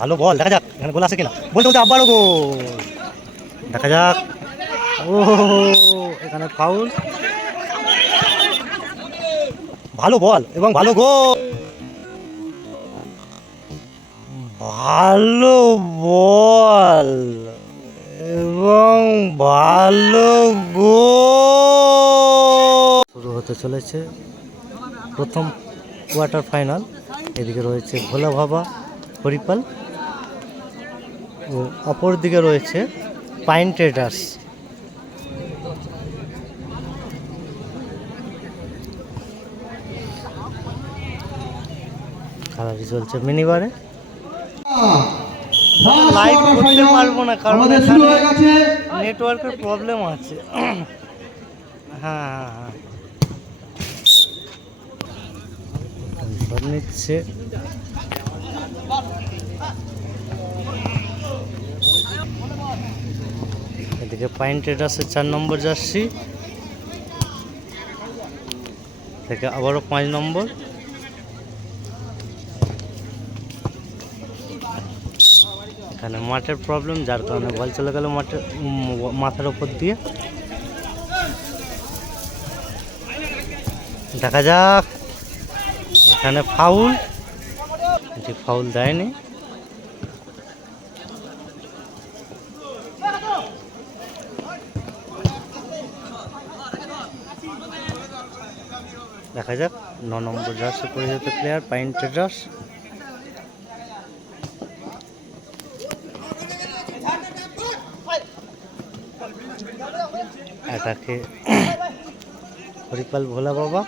ভালো বল, দেখা যাক এখানে গোল আছে কিনা। বলতে বলতে আবারও গোল, দেখা যাক। ও এখানে ফাউল, ভালো বল এবং ভালো গোল, ভালো বল এবং ভালো গোল। শুরু হতে চলেছে প্রথম কোয়ার্টার ফাইনাল। এদিকে রয়েছে ভোলা ভাবা হরিপাল ও অপর দিকে রয়েছে পাইন ট্রেডার্স। খেলাটি চলছে মিনিবারে। লাইভ করতে পারবো না কারণ এখানে নেটওয়ার্কের প্রবলেম আছে। হ্যাঁ সব নিচ্ছে। এদিকে পাইন ট্রেডার্সের 4 নম্বর জার্সি থেকে আবারও 5 নম্বর। এখানে মাঠের প্রবলেম, যার কারণে বল চলে গেল মাঠের মাথার ওপর দিয়ে। দেখা যাক, এখানে ফাউল, এটি ফাউল দেয়নি। দেখা যাক 9 নম্বর জার্সি পরিহিত প্লেয়ার পাইন ট্রেডার্স। এটাকে হরিপাল ভোলা বাবা।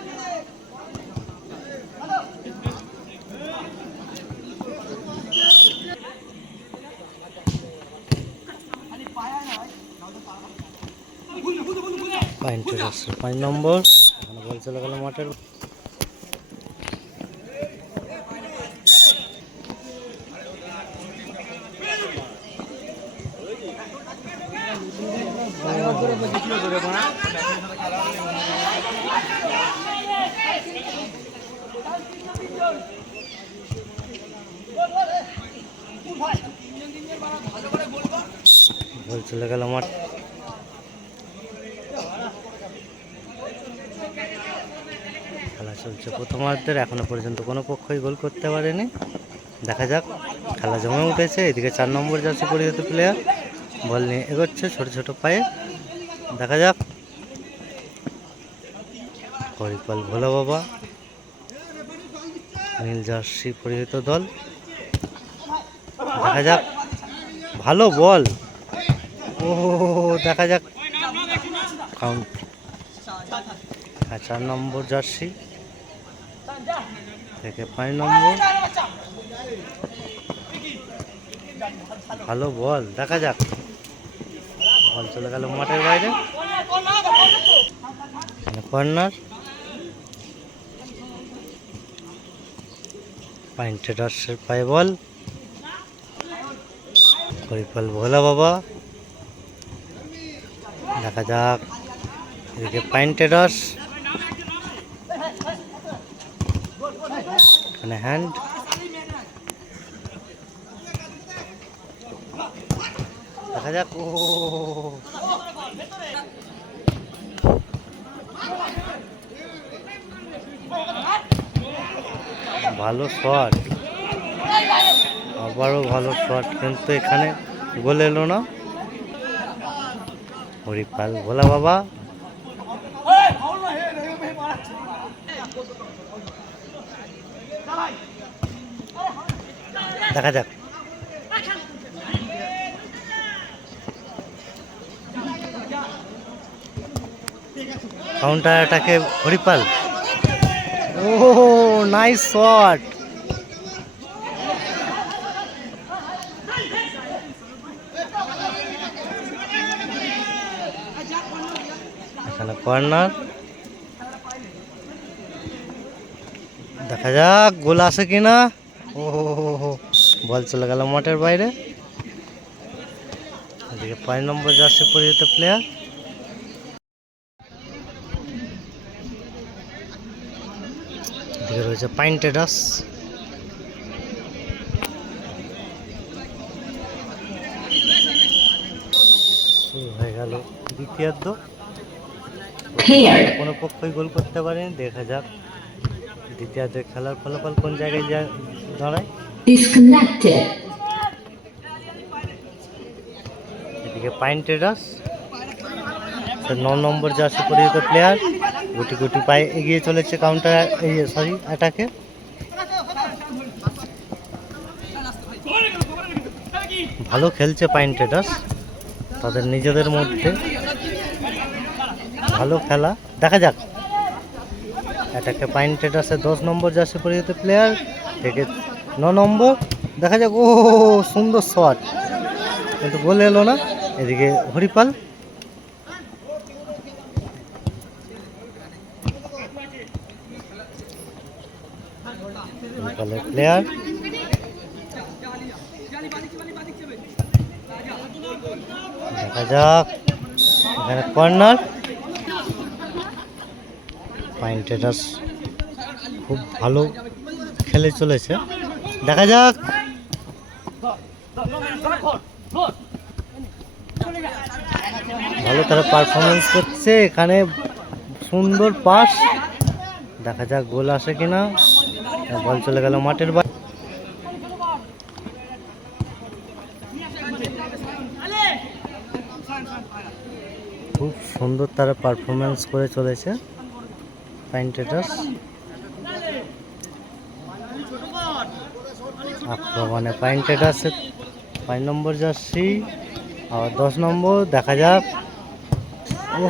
পাইন ট্রেডার্স 5 নম্বর। এখানে বল চলে গেল মাঠের। বল চলে গেল মাঠ। খেলা চলছে প্রথমার্ধের, এখনো পর্যন্ত কোনো পক্ষই গোল করতে পারেনি। দেখা যাক, খেলা জমে উঠেছে। এদিকে 4 নম্বর জার্সি পরিহিত প্লেয়ার বল নিয়ে এগোচ্ছে ছোট ছোট পায়ে। দেখা যাক, হরিপাল ভোলা বাবা নীল জার্সি পরিহিত দল। দেখা যাক, ভালো বল, ও দেখা যাক কাউন্ট। 4 নম্বর জার্সি থেকে 5 নম্বর, ভালো বল, দেখা যাক। বল চলে গেল মাঠের বাইরে, কর্নার। পাইন ট্রেডার্সের পায়ে বল, হরিপাল ভোলা বাবা। দেখা যাক, এদিকে পাইন ট্রেডার্স, এখানে হ্যান্ড। দেখা যাক, ও ভালো শট, আবারও ভালো শট, কিন্তু এখানে গোল এলো না। হরিপাল ভোলা বাবা। দেখা যাক, কাউন্টার অ্যাটাকে হরিপাল। ও নাইস শট, এখানে কর্নার। দেখা যাক গোল আসে কিনা। ও বল চলে গেল মাঠের বাইরে। এদিকে 5 নম্বর জার্সি পরিহিত প্লেয়ার। এদিকে রয়েছে পাইন ট্রেডার্স। এই হয়ে গেল দ্বিতীয়ার্ধ। কোনো পক্ষই গোল করতে পারেনি। দেখা যাক দ্বিতীয়ার্ধের খেলার ফলাফল কোন জায়গায় দাঁড়ায়। এদিকে পাইন ট্রেডার্স 9 নম্বর জার্সি পরিহিত প্লেয়ার গুটি গুটি পায়ে এগিয়ে চলেছে কাউন্টার অ্যাটাকে। ভালো খেলছে পাইন ট্রেডার্স, তাদের নিজেদের মধ্যে ভালো খেলা। দেখা যাক অ্যাটাকে পাইন ট্রেডার্সের 10 নম্বর জার্সি পরিহিত প্লেয়ার থেকে 9 নম্বর। দেখা যাক, ও সুন্দর শট, কিন্তু গোল এলো না। এদিকে হরিপাল প্লেয়ার। দেখা যাক এখানে কর্নার। পাইন ট্রেডার্স খুব ভালো খেলে চলেছে। দেখা যাক ভালো তারা পারফরমেন্স করছে এখানে, সুন্দর পাস। দেখা যাক গোল আসে কিনা। বল চলে গেল মাঠের বাইরে। খুব সুন্দর তারা পারফরমেন্স করে চলেছে পাইন ট্রেডার্স। আক্রমণে পাইন ট্রেডার্সের 5 নম্বর জার্সি আর 10 নম্বর। দেখা যাক, ও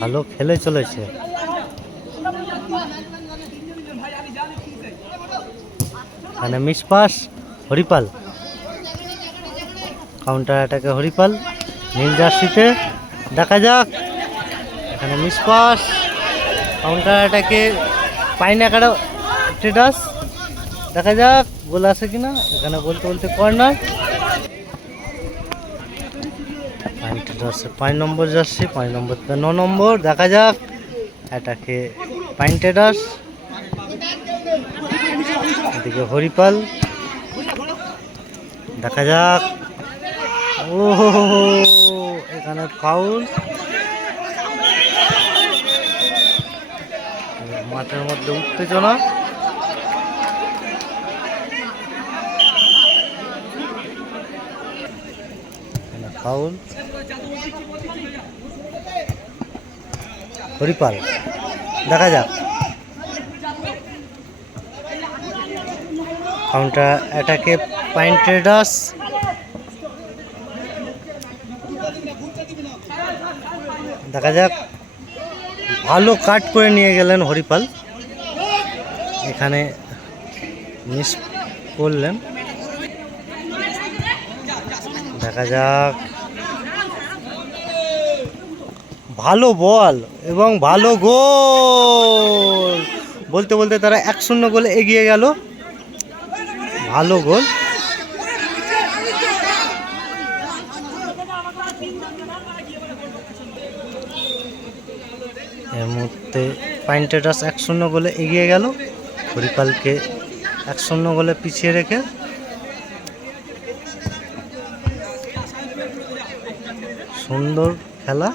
ভালো খেলে চলেছে। এখানে মিস পাস হরিপাল, কাউন্টার অ্যাটাকে হরিপাল নীল জার্সিতে। দেখা যাক এখানে মিস পাস, কাউন্টার অ্যাটাকে পাইন ট্রেডার্স। দেখা যাক গোল আসে কিনা। এখানে বলতে বলতে কর্নার। পাইন ট্রেডার্সের 5 নম্বর জার্সি 5 নম্বর 9 নম্বর। দেখা যাক অ্যাটাকে পাইন ট্রেডার্স। এদিকে হরিপাল। দেখা যাক, ও এখানে ফাউল। মাঠের মধ্যে উত্তেজনা। ফাউল হরিপাল। দেখা যাক কাউন্টার অ্যাটাকে পাইন ট্রেডার্স। দেখা যাক, ভালো কাট করে নিয়ে গেলেন হরিপাল, এখানে মিস করলেন। দেখা যাক, ভালো বল এবং ভালো গোল। বলতে বলতে তারা 1-0 গোলে এগিয়ে গেল। ভালো গোল। এর মধ্যে পাইন ট্রেডার্স 1-0 গোলে এগিয়ে গেল, হরিপালকে 1-0 গোলে পিছিয়ে রেখে। সুন্দর খেলা।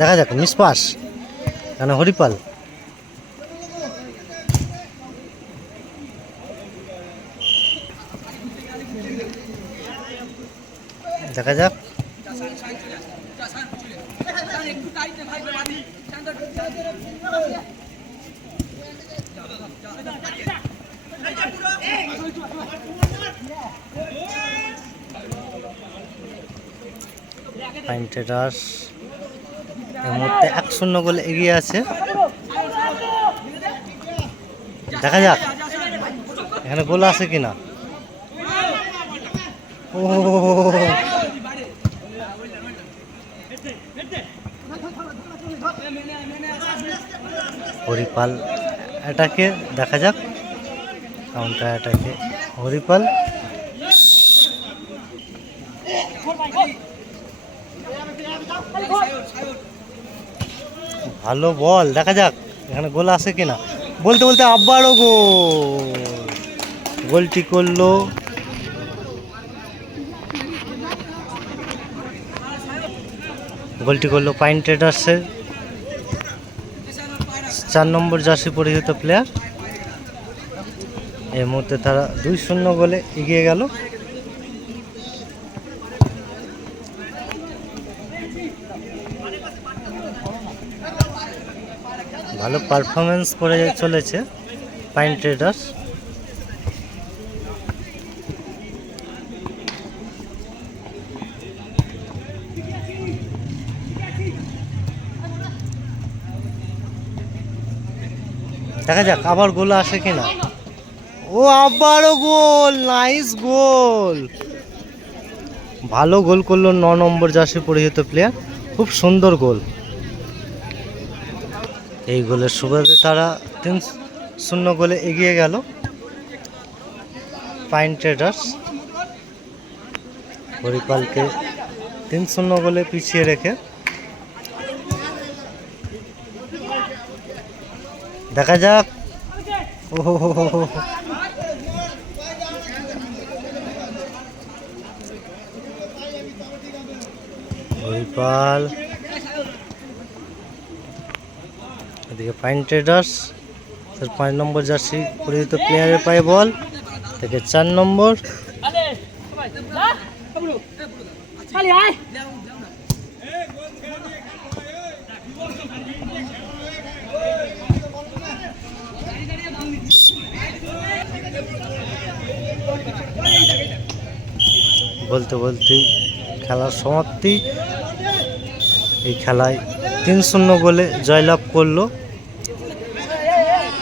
দেখা যাক মিস পাস এখানে হরিপাল। দেখা যাক, পাইন ট্রেডার্স এর মধ্যে 1-0 গোলে এগিয়ে আছে। দেখা যাক এখানে গোল আছে কিনা। ও হরিপাল এটাকে দেখা যাক কাউন্টার অ্যাটাকে হরিপাল। ভালো বল, দেখা যাক এখানে গোল আছে কিনা। বলতে বলতে আবারও গোল, গোলটি করলো পাইন ট্রেডার্সের 4 নম্বর জার্সি পরিহিত প্লেয়ার। এই মুহূর্তে তারা 2-0 গোলে এগিয়ে গেল। ভালো পারফরমেন্স করে চলেছে পাইন ট্রেডার্স। দেখা যাক আবার গোল আসে কিনা। ও আবারও গোল, নাইস গোল, ভালো গোল করলো 9 নম্বর জার্সি পরিহিত প্লেয়ার, খুব সুন্দর গোল। এই গোলের সুবাদে তারা 3-0 গোলে এগিয়ে গেল পাইন ট্রেডার্স। হরিপালকে 3-0 গোলে পিছিয়ে রেখে দেখা যাক। ও হরিপাল, এদিকে পাইন ট্রেডার্স 5 নম্বর জার্সি পরিহিত প্লেয়ারের পায়ে বল, থেকে 4 নম্বর। বলতে বলতেই খেলার সমাপ্তি। এই খেলায় 3-0 গোলে জয়লাভ করলো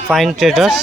পাইন ট্রেডার্স।